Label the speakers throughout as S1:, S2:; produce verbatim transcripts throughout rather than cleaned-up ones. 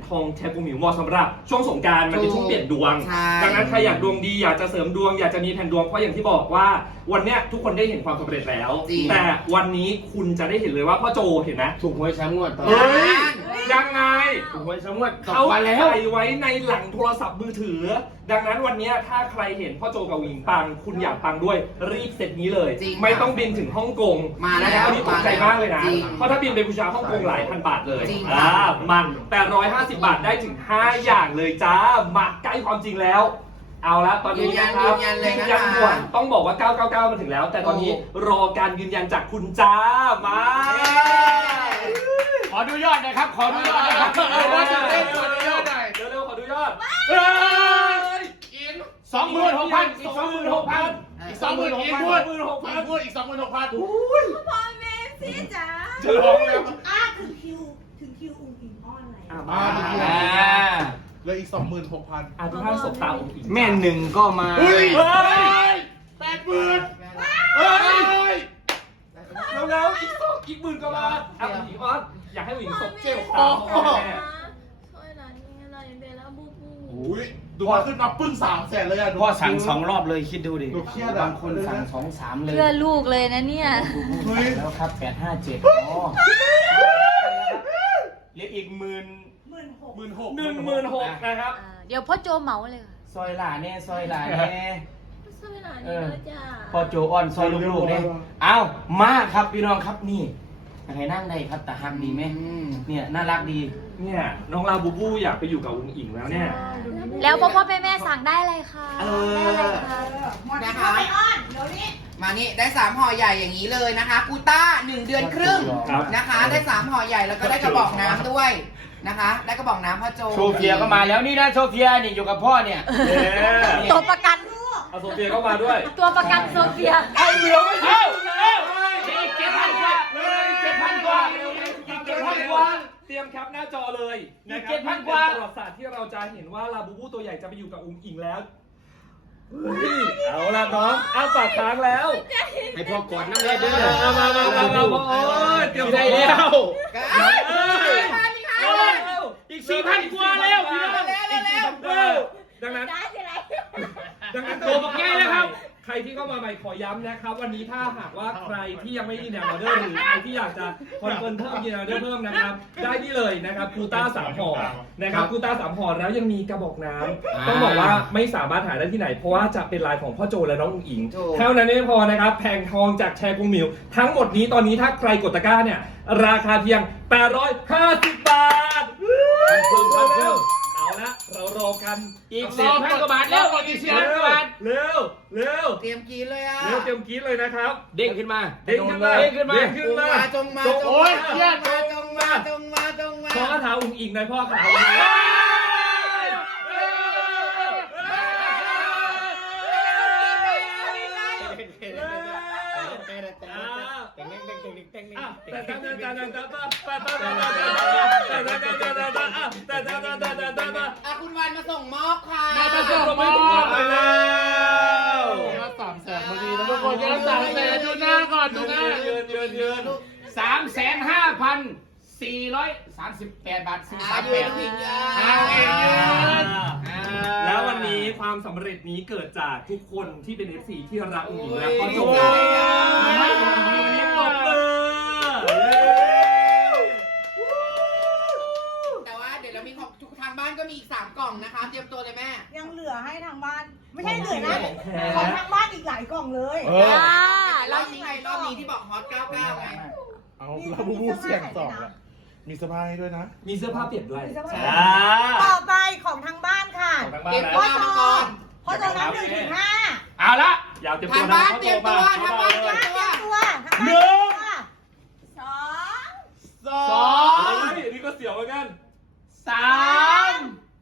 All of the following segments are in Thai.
S1: ทองแชกูมิวเหมาะสำหรับช่วงสงกรานต์มันเป็นช่วงเปลี่ยนดวงดังนั้นใครอยากดวงดีอยากจะเสริมดวงอยากจะมีแผ่นดวงเพราะอย่างที่บอกว่าวันเนี้ยทุกคนได้เห็นความสำเร็จแล้วแต่วันนี้คุณจะได้เห็นเลยว่าพ่อโจเห็นไหม
S2: ถูกหวยแชมป์งวดต่อ
S1: เฮ้ยยังไง
S2: ถูกหวยแชมป์งวดต่อ
S1: เขา
S2: ไปแล้ว
S1: ใส่ไว้ในหลังโทรศัพท์มือถือดังนั้นวันนี้ถ้าใครเห็นพ่อโจกับวิงปังคุณอยากปังด้วยรีบเสร็จนี้เลยไม่ต้องบินถึงฮ่องกง
S3: มาแล้ว
S1: นะครับอันนี้ตกใจมากเลยนะเพราะถ้าบินไปบูชาฮ่องกงหลายพันบาทเลยอ่ามันแปดร้อยห้าสิบบาทได้ถึงห้าอย่างเลยจ้ามาใกล้ความจริงแล้วเอาละตอนนี้นะครับ
S3: ยืนยันเลยนะ
S1: ยันด่วนต้องบอกว่าเก้าเก้าเก้ามาถึงแล้ว แต่ตอนนี้รอการยืนยันจากคุณจ้ามา
S2: ขอดูยอดหน่อยครับขอดูยอดหน่อยครับ
S1: เออ
S2: ขอดูยอดขอดูยอดหน่อย
S1: เร็วๆขอดูยอด
S2: เฮ้ยอีกสองหมื่นหกพันอีกสองหมื่นหกพันอีกสองหมื่นอีกพูดอีกพูดอีกสองหมื่นหกพัน
S4: พ่อแม่สิจ๋า
S2: เจอร้องแล้ว
S4: อ่ะถึงคิวถึงคิวอุ้งอิงอ้อนแล้ว
S1: อ่ะ
S5: มา
S1: มา
S5: เหลยอีกสองหมื่นหกพัน
S1: อ่ะทุกท่านสบตาอุ้งอิง
S2: แม่หนึ่งก็มา
S5: เฮ้ย
S1: เฮ้ย
S5: แปดหมื่น
S1: เฮ้ยเร็วๆอีกสองอีกหมื่นกว่าบาทอ่ะอุ้งอิงอ้อนอยากให้อุ้งอิงสบเจ็บตาพ่อแม่
S4: ช่วยหลานยังไงหลานยังเดแล้วบูบู
S5: อุ้ยดูว่าขึ้นมาปึ้งสามแสนเลยอ่ะ
S2: พ่อสั่งสองรอบเลยคิดดูดิ
S5: ดูเครียดอะ
S2: บางคนสั่งสองสามเลย
S6: เพื่อลูกเลยนะเนี่ย
S5: เฮ้ย
S2: แล้วครับแปดห้าเจ็ดอ๋อเหลืออีกหมื่น
S4: หมื่นหก
S5: หมื่นหก
S1: หนึ่งหมื่นหกนะครับ
S6: อ่าเดี๋ยวพ่อโจเหมาเลยค่ะ
S2: ซอยหลานเนี่ยซอยหลานเนี่ย
S4: ช่วยหลานยังไงจ้า
S2: พอโจอ่อนซอยลูกๆเนี่ยเอามาครับพี่น้องครับนี่ให้นั่งได้ครับแต่ฮักดีไหมเนี่ยน่ารักดี
S1: เนี่ยน้องลาบูบูอยากไปอยู่กับอุ้งอิงแล้วเนี่ย
S6: แล้วพ่อพ่อแม่แม่สั่งได้เลยค่ะ
S1: เออ
S6: ได้เลยค่ะ
S3: นะคะ
S4: ไปอ้อนเดี๋ยวนี้
S3: มานี่ได้สามห่อใหญ่อย่างนี้เลยนะคะกูต้าหนึ่งเดือนครึ่ง
S1: ครับ
S3: นะคะ ได้สามห่อใหญ่แล้วก็ได้กระบอกน้ำด้วยนะคะ ได้กระบอกน้ำพ่อโจ
S2: โซเฟียก็มาแล้วนี่นะโซเฟียนี่อยู่กับพ่อเนี่ย
S1: เย้
S6: ตัวประกัน
S1: เอาโซเฟียเข้ามาด้วย
S6: ตัวประกันโซเฟีย
S1: เอาเหลือไม่เอาแล้ว
S2: อีกเจ็ดพันกว่าเลยเจ็ดพันกว่า
S1: อีกเจ็ดพันกว่าเตรียมแคปหน้าจอเลยนะครั
S2: อีกเจ็ดพันกว่า
S1: ประวัติศาสตร์ที่เราจะเห็นว่าลาบูบูตัวใหญ่จะไปอยู่กับอุ้งอิงแล้วเฮ้ยเอาละน้องอ้าปากค้างแล้ว
S2: ให้พ่อกอดน้ำเลยเด้อ
S1: เอามามามามามาโอ้ยเตรียม
S2: ได้แล้ว
S1: เอ้ย
S3: เอ้ย
S2: อีกสี่พันกว่าแล้วพี่น้อง
S3: เร็วเร็วเร็ว
S1: เร็วดังนั้น
S4: ได้สิไร
S1: ดังนั้น
S2: ตัวบอกง่ายแล้วครับ
S1: ใครที่เข้ามาใหม่ขอย้ำนะครับ วันนี้ถ้าหากว่าใครที่ยังไม่มีแนวออเดอร์หรือใครที่อยากจะคอนเฟิร์มเพิ่มมีแนวออเดอร์เพิ่มนะครับ ได้ที่เลยนะครับกูต้าสามห่อนะครับกูต้าสามห่อแล้วยังมีกระบอกน้ำต้องบอกว่าไม่สามารถหาได้ที่ไหน เพราะว่าจะเป็นลายของพ่อโจและน้องอุ๋งอิง เท่านั้นไม่พอนะครับแผงทองจากแชร์กรุงมิวทั้งหมดนี้ตอนนี้ถ้าใครกดตะกร้าเนี่ยราคาเพียงแปดร้อยห้าสิบบาท
S2: เพิ่มเพิ่มเพิ่ม
S1: เอาละเรารอกัน
S2: อีกสี่พันกว่าบาทแล้วอีกสี่พันกว่าบาท
S1: เร็วเร็ว
S3: เตรียมกินเลยอ่ะ
S1: เร็วเตรียมกรีดเลยนะครับ
S2: เด้งขึ้นมา
S1: เด้งขึ้นมา
S2: เด้งขึ้นมา
S1: เด้งขึ้นมา
S3: จงมา
S1: จ
S3: จ
S1: ง
S3: ง
S1: โอ๊
S3: มาย
S1: เครียด
S3: จงมาจงมาจงมา
S1: ขอคาถาอุ้งอิงหน่อยพ่อคาถาอุ้งอิง
S3: อ่ะคุณวันมาส่งมอบค่ะ
S1: มาส่งมอบไปแล้ว
S5: รับสามแสนพอดีนะทุกคนจะรับสามแสนดูหน้าก่อนดูหน้า
S1: ยืนยืนยืน
S2: สามแสนห้าพันสี่ร้อยสามสิบแปดบาทสี่สามแปด
S1: เอาเองยืนแล้ววันนี้ความสำเร็จนี้เกิดจากทุกคนที่เป็น เอฟ ซี ที่รักอุ้งอิงและก็โจให้อุ้งอิงวันนี้ปรบมือ
S3: แต่ว่าเดี๋ยวเรามีของทุกทางบ้านก็มีอีกสามกล่องนะคะ เตรียมตัวเลยแม่
S4: ยังเหลือให้ทางบ้าน ไม่ใช่เหลือนะของทางบ้านอีกหลายกล่องเลย
S5: เออ
S6: อ่าร
S3: อบนี้ไงรอบนี้ที่บอกฮอตเก้าเก้าไง
S5: เอาลาบูบูเสี่ยงสองอะมีเสื้อผ้าให้ด้วยนะ
S1: มีเสื้อผ้าเปลี่ยนด้วย
S4: ต่อไปของทางบ้านค่ะ
S1: ของทางบ้าน
S3: เตรียม
S1: นะ
S3: ตัวมังกร
S4: พอเจอน้ำหนึ่งถึงห้า
S2: เอาละ
S1: อยากเตรียม
S3: ทา
S1: ตัว
S3: ง
S1: นะ
S3: บ้าน
S1: เขา
S3: เตรี
S1: โต
S3: ยม
S1: มา
S3: ตัวทางบ้านเตรียม
S4: เต
S3: ตัว
S4: รียมตัว
S1: หนึ่ง
S4: สอง
S5: สอ
S2: สอง
S1: เฮ้ยนี่ก็เสียวเหมือนกัน
S2: สาม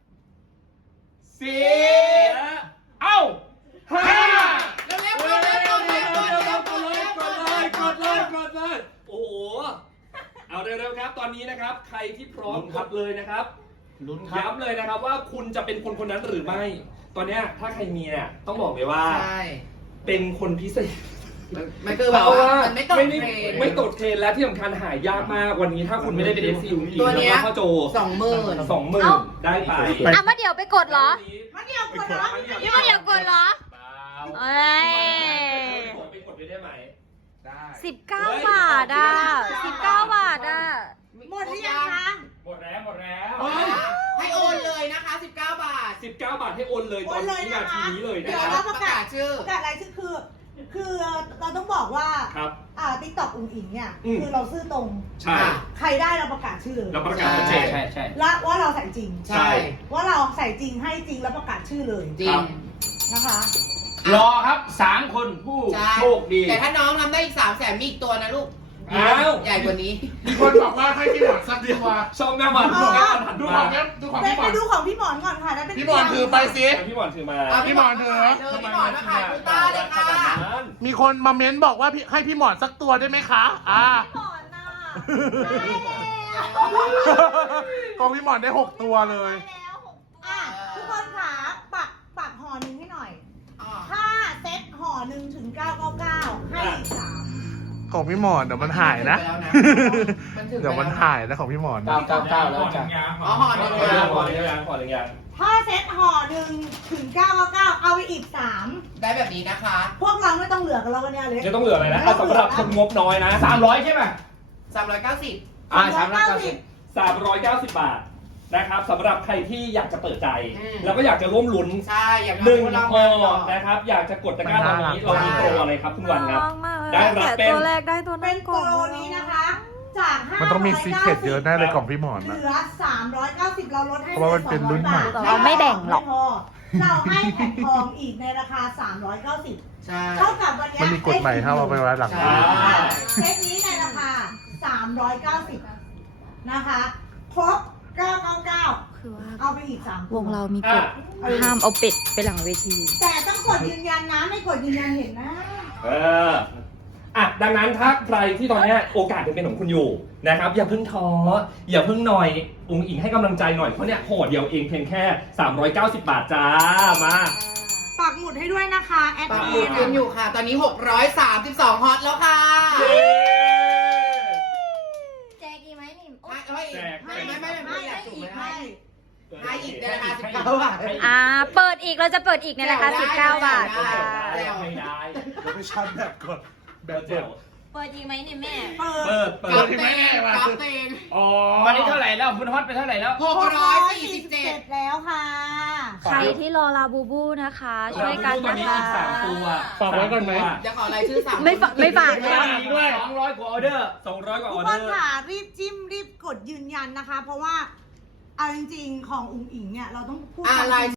S2: สี่เอ้าห้า
S3: เร็วเร็วเร็วเร็วเร็วเร็วเร็ว
S1: กดเลยกดเลยกดเลยกดเลยโอ้โหเอาเร็วๆครับตอนนี้นะครับใครที่พร้อมกดเลยนะครับ
S2: ลุ้นครับ
S1: ย้ำเลยนะครับว่าคุณจะเป็นคนคนนั้นหรือไม่ ตอนเนี้ยถ้าใครมีเนี่ยต้องบอกเลยว่า
S3: ใช่
S1: เป็นคนพิเศษ
S3: มันคือแบ
S1: เพ
S3: บ
S1: ราะ
S3: ว่า
S1: ว่า
S3: มันไม่ตก
S1: ไม่ได้
S3: เทรนด์
S1: ไม่ตกเทรนด์และที่สำคัญหายากมากวันนี้ถ้าคุณไม่ได้เป็นเอฟซีอุ้งอิง
S3: ตัว
S1: แล้ว
S3: เนี้ย
S1: ก็พ่อโจ
S3: สองหมื่น
S1: สองหมื่น
S6: เอ้า
S1: ได้ไป
S6: อ่ะมาเดี๋ยวไปกดเหรอ
S4: มาเดียวกดร้อน
S6: พี่มาเดี๋ยวกดเหรอเอ้ย
S1: ไปกดไปได้ไหม
S6: สิบเก้าบาทอ่ะสิบเก้าบาทอ่ะ
S4: หมดหรือยังคะ
S1: หมดแล้วหมดแล้ว
S3: ให้โอนเลยนะคะ สิบเก้า บาท
S1: สิบเก้าบาทให้โอนเลยตอนนี้นาทีนี้เลยนะ
S4: เดี๋ยว
S1: ค
S4: เรา
S1: รับ
S4: ประกาศ
S3: ชื่อ
S4: ประกาศรายชื่อคือ คือเราต้องบอกว่า
S1: ครับ
S4: อ่าติ๊กต็อกอุ้งอิงเนี่ย
S1: อืม
S4: คือเราซื่อตรง
S1: ใช่
S4: ใครได้เราประกาศชื่อเลย
S1: เราประกาศชัดเจ
S2: ใช่
S1: น
S2: ใช่ใช่
S4: และว่าเราใส่จริง
S3: ใช่
S4: ว่าเราใส่จริงให้จริงแล้วประกาศชื่อเลย
S3: จริง
S4: นะคะ
S2: รอครับสามคนผู้
S3: ใช่
S2: โชคดี
S3: แต่ถ้าน้องทำได้อีกสามแสนมีอีกตัวนะลูก
S1: อ้าว
S3: ใหญ่กว่านี้
S5: มีคนบอกว่าให้พี่หมอนสักตัว
S1: ช่องแม่หวานดูแม่หวานหัน
S5: ดู
S1: ดู
S5: ข
S1: มา
S5: องแม่ดูของ
S4: ไป
S5: พี่หม
S4: ไป
S5: อน
S4: ดูของพี่หมอนก่อนค่ะนั่นเป็น
S5: พี่หมอนถือไปสิ
S1: พี่หวานถือมา
S3: อ่ะ
S5: พี่หมอนเถอะ
S3: เชิญพี่หมอนมาขายคูต้าเลยค่ะ
S5: มีคนมาเม้นบอกว่าพี่ให้พี่หมอนสักตัวได้ไหมคะ อ่า
S4: พี่หมอนน่ะ
S5: ของพี่หมอนได้หกตัวเลย
S4: อ่ะทุกคนค่ะปักปักห่อหนึ่งให้หน่อย
S3: อ่า
S4: ถ้าเซ็ตห่อหนึ่งถึงเก้าเก้าเก้าให้อีกสาม
S5: ของพี่หมอนเดี๋ยวมันหายนะ
S3: มันถึงไปแล้วนะ
S5: เดี๋ยวมันหายนะของพี่หมอน
S2: เก้าเก้าเก้าแล้วจ้ะ
S3: อ๋อห่อหนึ่ง
S1: ขอเรียงขอเรียงขอเรียง
S4: ถ้าเซ็ตห่อหนึ่งถึงเก้าเก้าเก้าเอาไปอีกสาม
S3: ได้แบบนี้นะคะ
S4: พวกเราไม่ต้องเหลือกันแล้ววันเนี้ยเล็ก
S1: จะต้องเหลืออะไรนะอ่ะสำหรับคนงบน้อยนะ
S2: สามร้อยใช่ไหม
S3: สามร้อยเก้าสิบ
S2: อ่าสามร้อยเก้าสิบ
S1: สามร้อยเก้าสิบบาทนะครับสำหรับใครที่อยากจะเปิดใจ แล้วก็อยากจะร่วมลุ้น
S3: ใช่ อย่าง
S1: หนึ่ง
S3: เรา
S1: พอนะครับ อยากจะกดตะกร้าตอนนี้เรามีโปรอะไรครับคุณวันครับ
S6: น่ารักมากเลย
S1: ได้รับเป็น
S6: ตัวแรกได้ตัวนั้
S4: เป็น นโป
S6: ก่อ
S4: ร
S6: น
S4: นี้นะคะ จากห้า
S5: มันต้องมีซีเคร็ตเยอะแน่เลยของพี่หมอน
S4: เห
S5: นะ
S4: ลือสามร้อยเก้าสิบเราลดให้
S5: เพราะว่ามันเป็นรุ่นใหม่
S4: สอง
S6: เรา
S4: ร้อยบท
S6: ไม่แบ่งหรอก
S4: ไม่พอเราให้แผ่นทองอีกในราคาสามร้อยเก้าสิบ
S3: ใช่
S4: เท่ากับวันเนี้ย
S5: มันมีกฎใหม่ห้ามเอาไปไว้หลัง
S3: ใช่
S5: ร้าน
S4: เซตนี้ในราคาสามร้อยเก้าสิบนะคะ ครบเก้าเก้าเก้า
S6: คือว่า
S4: เอาไปอีกสาม
S6: วงเรามีกฎ
S1: อ่ะ
S6: ห้ามเอาเป็ดไปหลังเวที
S4: แต่ต้องกดยืนยันนะ ไม่กดยืนยันเห็นนะ
S1: เอออ่ะดังนั้นถ้าใครที่ตอนเนี้ยโอกาสยังเป็นของคุณอยู่นะครับ อย่าเพิ่งท้ออย่าเพิ่งหน่อยอุ้งอิงให้กำลังใจหน่อยเพราะเนี่ยห่อเดียวเองเพียงแค่สามร้อยเก้าสิบบาทจ้ามา
S4: ปักหมุดให้ด้วยนะคะแอด
S3: ปักห
S4: มิ
S3: มุดขึ้นอยู่ค่ะ ตอนนี้หกร้อยสามสิบสองฮอตแล้วค่ะ
S1: เย้
S6: แจกอีกไหมนี่
S3: ไม่ไม่
S1: แจก
S3: ไม่ไม่ไม่ไม่อยากถูกไหม
S4: ให้
S3: ให้อีกในราคาสิบเก้าบาท
S6: อ่า เปิดอีกเราจะเปิดอีกในราคา
S3: ได้
S6: สิบเก้า บาท
S3: ได้
S6: ค่ะ
S3: ได้
S1: ไม่ได้
S5: เดี๋ยวไปชันแบบกดแบบ
S1: เดี๋
S5: เปิ
S1: ยว
S5: ด
S6: เปิดอีกไหมนี่แม่
S4: เปิ
S1: เปิ
S4: ด
S1: ดเปิ
S3: กรา
S1: ด
S3: ฟเตงกราฟเตง
S5: อ๋อ
S2: ตอนนี้เท่าไหร่แล้วคุณฮอตไปเท่าไหร่แล้ว
S3: หกร้อยสี่สิบเจ็ด
S4: แล้วค่ะ
S6: ใครที่รอลาบูบูนะคะ ช่วยกัน
S1: ตอน
S6: นะ
S1: นี้
S6: คะ
S1: อีกสามตัว
S5: ฝากไว้ก่อนไหม
S3: เดี๋ยวขอรายชื่อสาม
S6: ไม่ฝากไม่ฝาก
S2: ไม่ฝากอีกด้วยสองร้อยกว่าออเดอร์
S1: สองร้อยกว่าอ
S4: ทุ
S1: อก
S4: ค
S1: เดอน ร์
S4: ค่ะรีบจิ้มรีบกดยืนยันนะคะ เพราะว่าเอาจริงๆของอุ๋งอิงเนี่ยเราต้องพูด
S3: อ่า
S4: ความจ
S3: ราย
S4: ริง